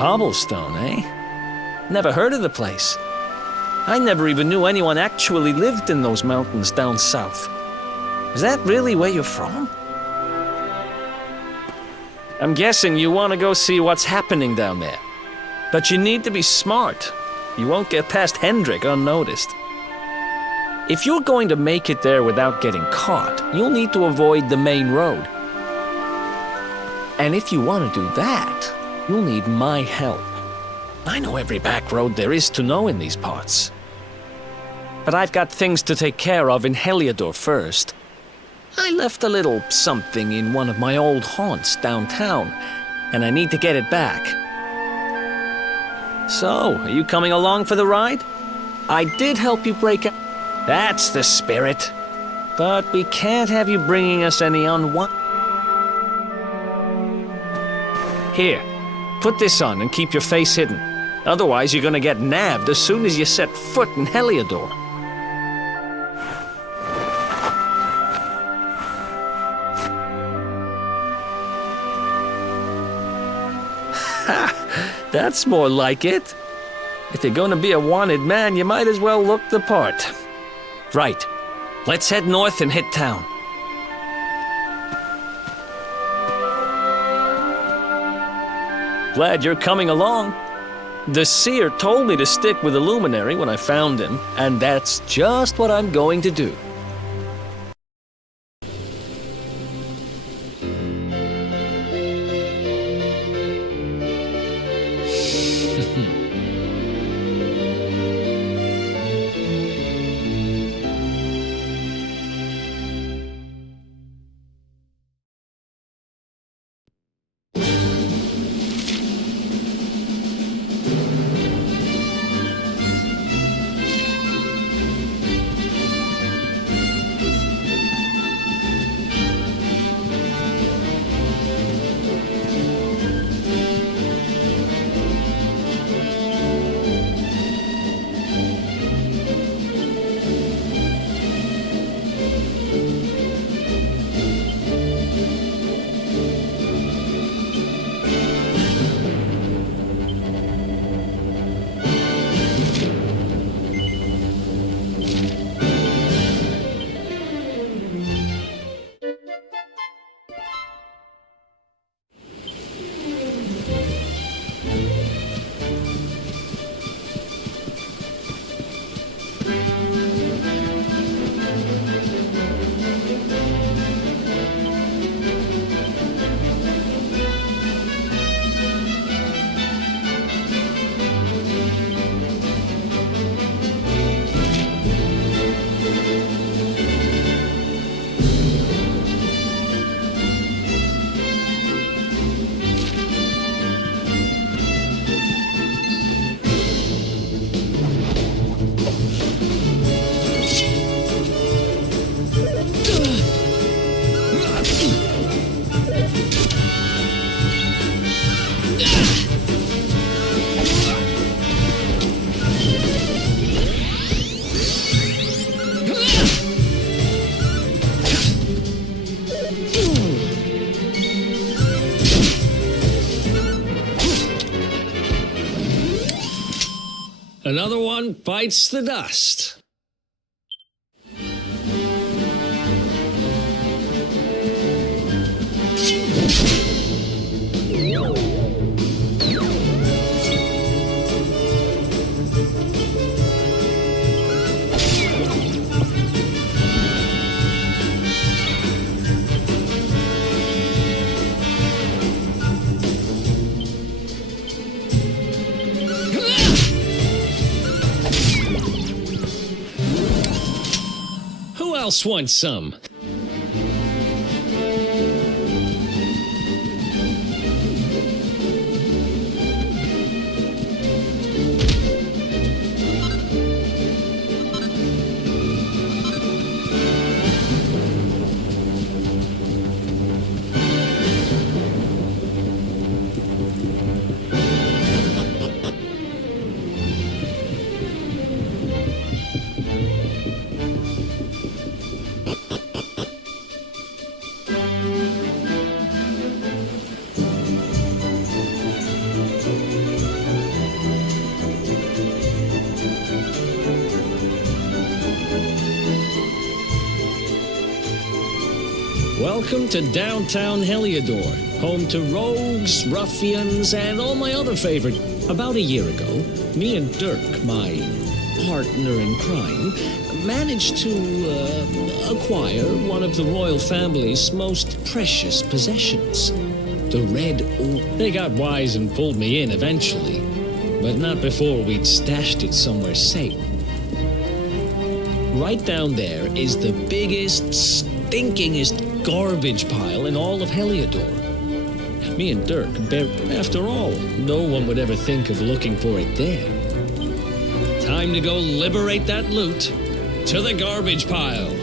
Cobblestone, eh? Never heard of the place. I never even knew anyone actually lived in those mountains down south. Is that really where you're from? I'm guessing you want to go see what's happening down there. But you need to be smart. You won't get past Hendrik unnoticed. If you're going to make it there without getting caught, you'll need to avoid the main road. And if you want to do that, you'll need my help. I know every back road there is to know in these parts. But I've got things to take care of in Heliodor first. I left a little something in one of my old haunts downtown, and I need to get it back. So, are you coming along for the ride? I did help you break out. That's the spirit. But we can't have you bringing us any Here, put this on and keep your face hidden. Otherwise, you're gonna get nabbed as soon as you set foot in Heliodor. Ha! That's more like it. If you're gonna be a wanted man, you might as well look the part. Right. Let's head north and hit town. Glad you're coming along. The seer told me to stick with the luminary when I found him, and that's just what I'm going to do. Another one bites the dust. Who else wants some? Welcome to downtown Heliodor, home to rogues, ruffians, and all my other favorite. About a year ago, me and Derk, my partner in crime, managed to acquire one of the royal family's most precious possessions. The Red Orb. They got wise and pulled me in eventually, but not before we'd stashed it somewhere safe. Right down there is the biggest, stinkingest garbage pile in all of Heliodor. Me and Derk, after all, no one would ever think of looking for it there. Time to go liberate that loot. To the garbage pile.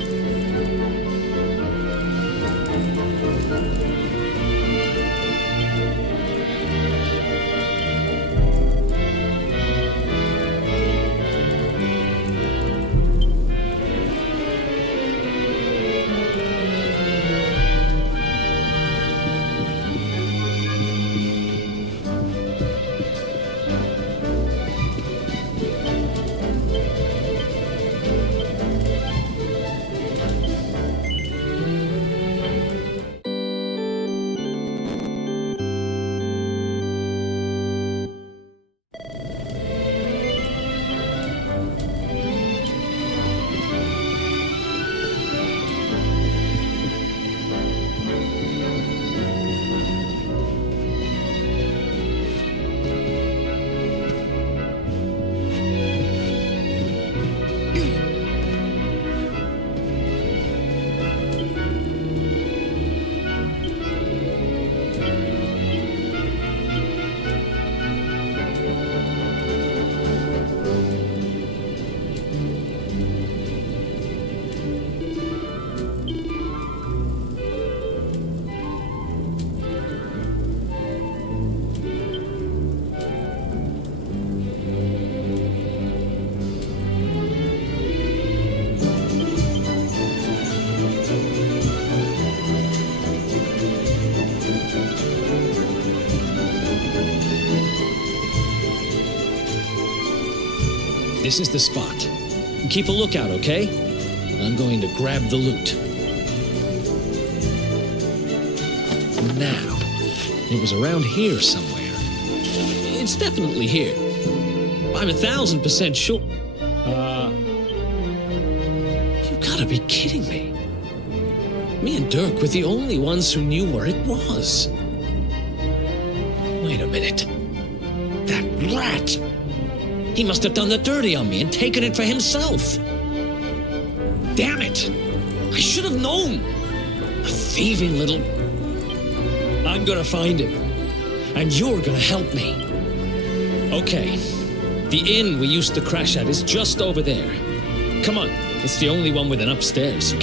This is the spot. Keep a lookout, okay? I'm going to grab the loot. Now, it was around here somewhere. It's definitely here. I'm 1,000% sure. You gotta be kidding me. Me and Derk were the only ones who knew where it was. Wait a minute. That rat! He must have done the dirty on me and taken it for himself. Damn it! I should have known! A thieving little... I'm gonna find him. And you're gonna help me. Okay. The inn we used to crash at is just over there. Come on. It's the only one with an upstairs.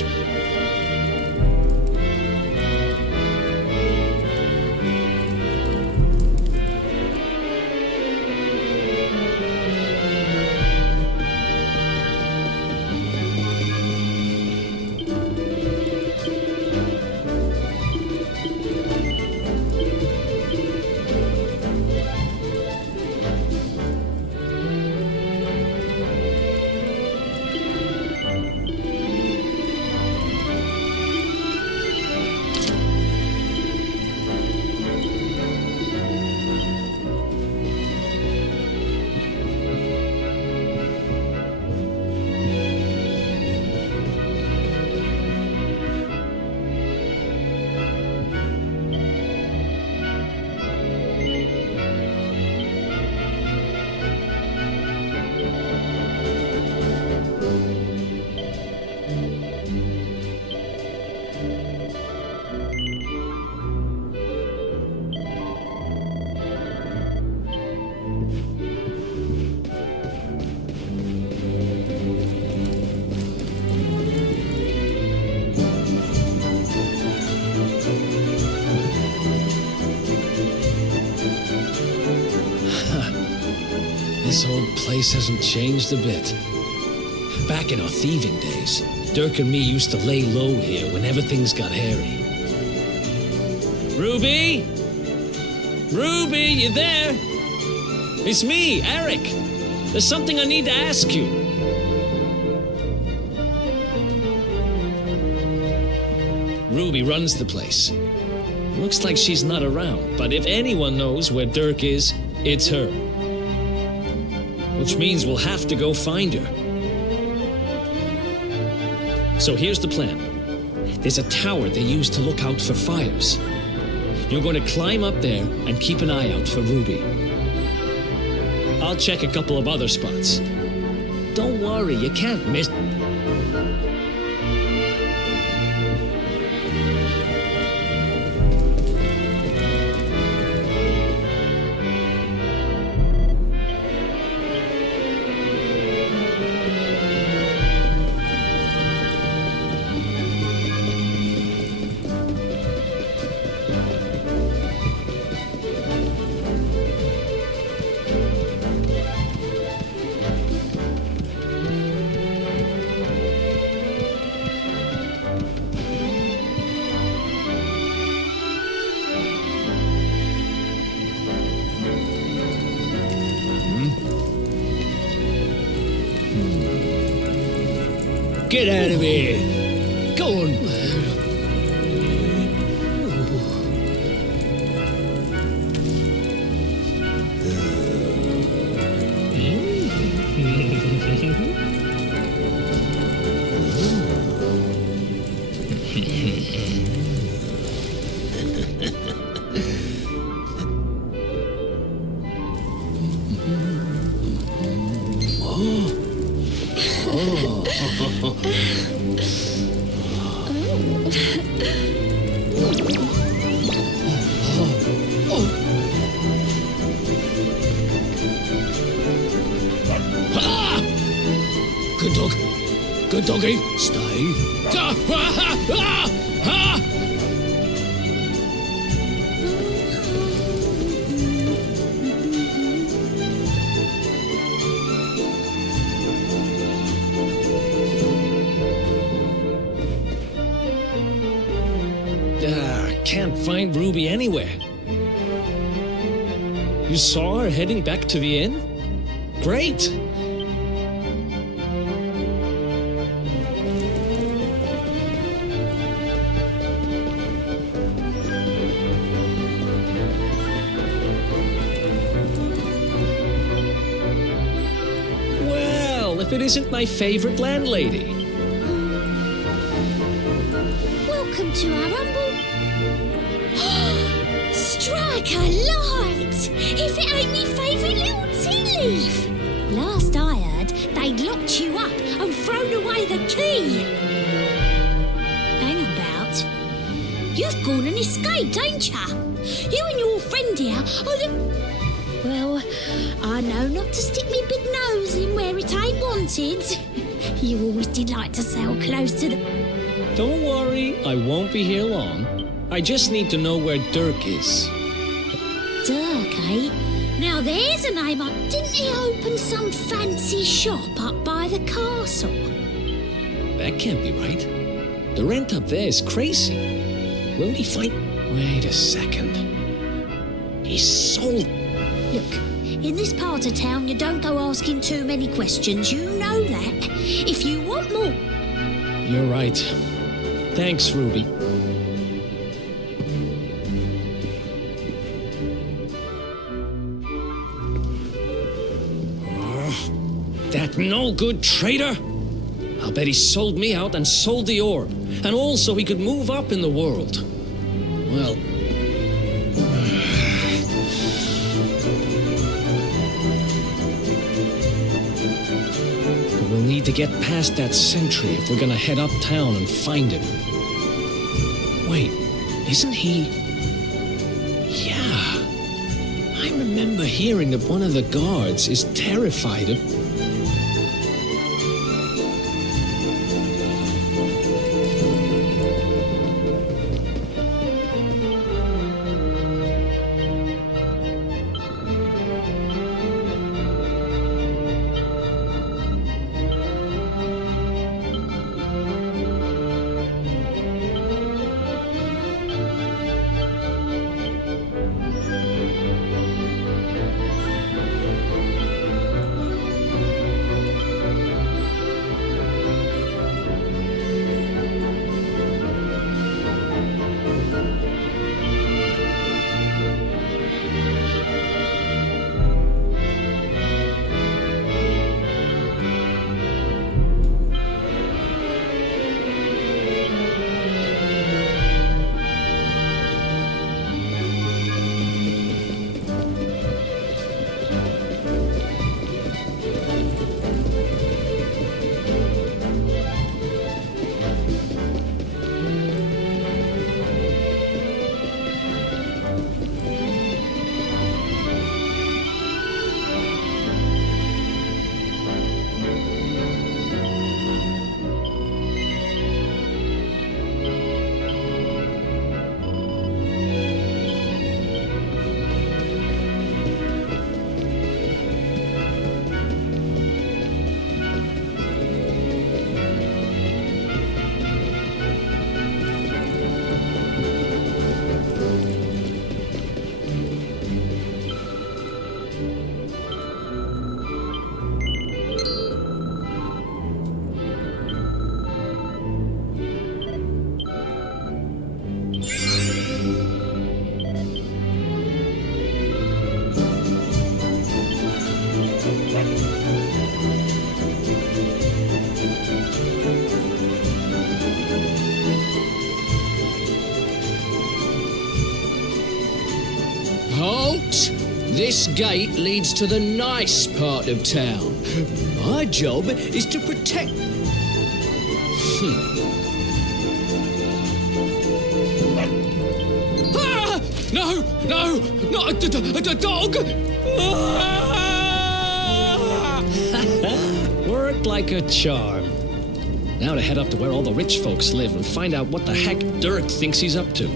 This old place hasn't changed a bit. Back in our thieving days, Derk and me used to lay low here whenever things got hairy. Ruby? Ruby, you there? It's me, Eric. There's something I need to ask you. Ruby runs the place. Looks like she's not around, but if anyone knows where Derk is, it's her. Which means we'll have to go find her. So here's the plan. There's a tower they use to look out for fires. You're going to climb up there and keep an eye out for Ruby. I'll check a couple of other spots. Don't worry, you can't miss... Get out of here! Go on! Good dog. Good doggy. Stay. Can't find Ruby anywhere. You saw her heading back to the inn? Great! Well, if it isn't my favorite landlady. Welcome to our humble... Strike a light! If it ain't me favourite little tea leaf! Last I heard, they'd locked you up and thrown away the key! Hang about. You've gone and escaped, ain't ya? You and your friend here are the... Well, I know not to stick me big nose in where it ain't wanted. You always did like to sail close to the... Don't worry, I won't be here long. I just need to know where Derk is. Derk, eh? Now there's a name. Didn't he open some fancy shop up by the castle? That can't be right. The rent up there is crazy. Won't he find... Wait a second. He sold... Look, in this part of town you don't go asking too many questions. You know that. If you want more... You're right. Thanks, Ruby. That no-good traitor! I'll bet he sold me out and sold the orb. And also he could move up in the world. Well... We'll need to get past that sentry if we're gonna head uptown and find him. Wait, isn't he... Yeah. I remember hearing that one of the guards is terrified of... Halt! This gate leads to the nice part of town. My job is to protect... Ah! No! No! Not a dog! Ah! Worked like a charm. Now to head up to where all the rich folks live and find out what the heck Derk thinks he's up to.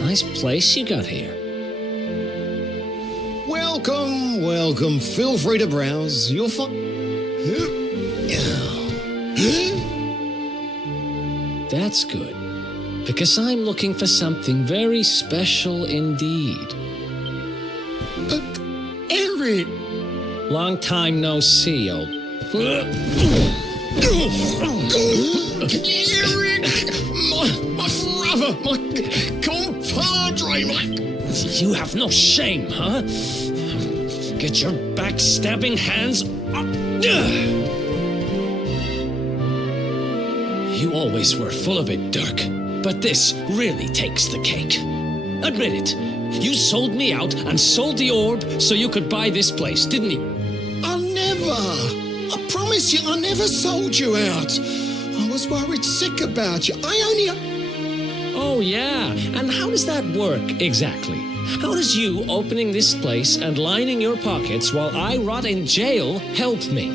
Nice place you got here. Welcome, welcome. Feel free to browse. You'll find... That's good, because I'm looking for something very special indeed. Eric! Long time no see, old... Eric! My brother! My compadre! You have no shame, huh? Get your backstabbing hands up! You always were full of it, Derk, but this really takes the cake. Admit it. You sold me out and sold the orb so you could buy this place, didn't you? I never! I promise you, I never sold you out. I was worried sick about you. I only... Oh, yeah. And how does that work, exactly? How does you opening this place and lining your pockets while I rot in jail help me?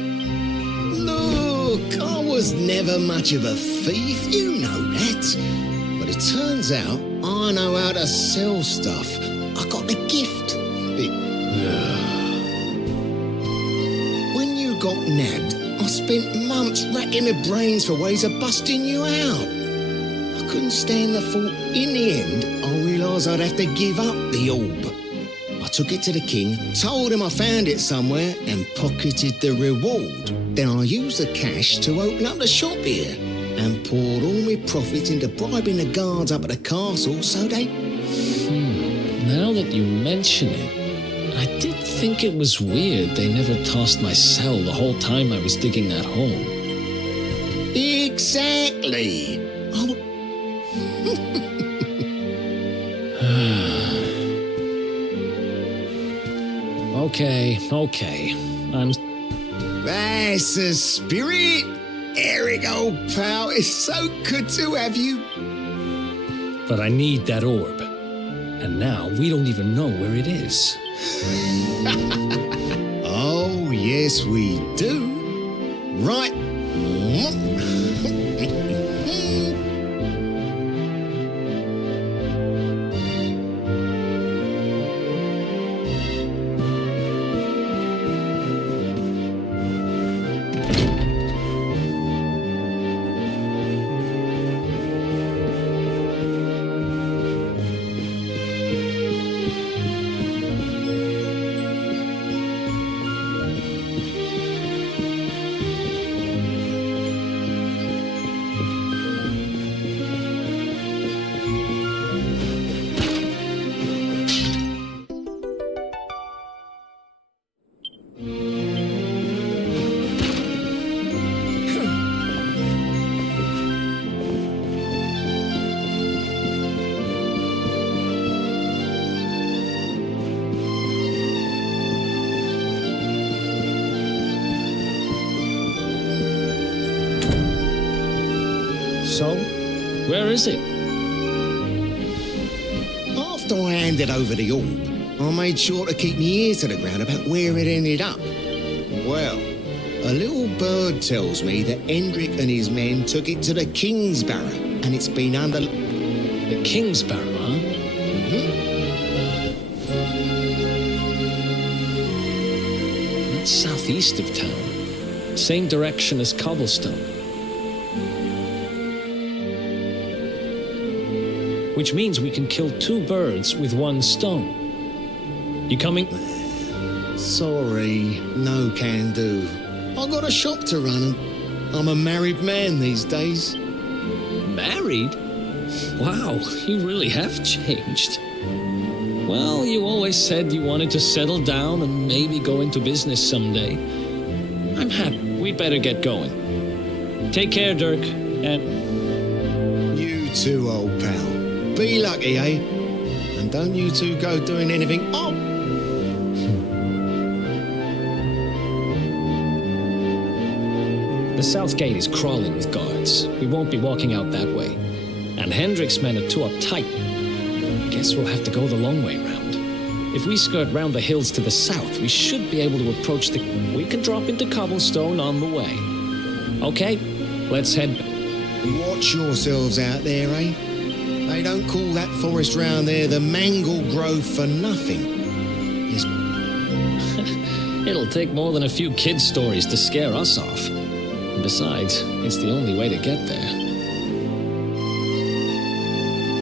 Look, I was never much of a thief, you know that. But it turns out I know how to sell stuff. I got the gift. When you got nabbed, I spent months racking my brains for ways of busting you out. I couldn't stand the thought. In the end, I realised I'd have to give up the orb. I took it to the king, told him I found it somewhere, and pocketed the reward. Then I used the cash to open up the shop here, and poured all my profits into bribing the guards up at the castle so they... Now that you mention it, I did think it was weird they never tossed my cell the whole time I was digging that hole. Exactly. Okay. That's the spirit. Eric, old pal, it's so good to have you. But I need that orb. And now we don't even know where it is. Oh, yes, we do. Right. So, where is it? After I handed over the orb, I made sure to keep my ear to the ground about where it ended up. Well, a little bird tells me that Hendrik and his men took it to the Kingsbarrow, and it's been under... The Kingsbarrow, huh? That's southeast of town. Same direction as Cobblestone. Which means we can kill 2 birds with 1 stone. You coming? Sorry, no can do. I got a shop to run and I'm a married man these days. Married? Wow, you really have changed. Well, you always said you wanted to settle down and maybe go into business someday. I'm happy. We'd better get going. Take care, Derk, and... You too, old pal. Be lucky, eh? And don't you two go doing anything... Oh! The south gate is crawling with guards. We won't be walking out that way. And Hendrik's men are too uptight. Guess we'll have to go the long way round. If we skirt round the hills to the south, we should be able to approach the... We can drop into Cobblestone on the way. Okay, let's head... Watch yourselves out there, eh? They don't call that forest round there the Mangle Grove for nothing. It's... It'll take more than a few kids' stories to scare us off. Besides, it's the only way to get there.